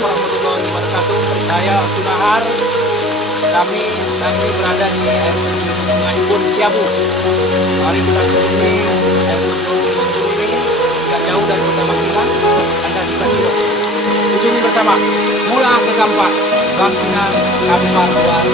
warahmatullahi wabarakatuh. Saya Sunahar. Kami berada di air terjun Sungai Bun Siabu. Mari kita kunjungi air terjun Sungai Bun ini. Tidak jauh dari Kota Magelang. Anda bisa kunjungi bersama. Mula ke Kampak, Bangkinang, Kampar Luar.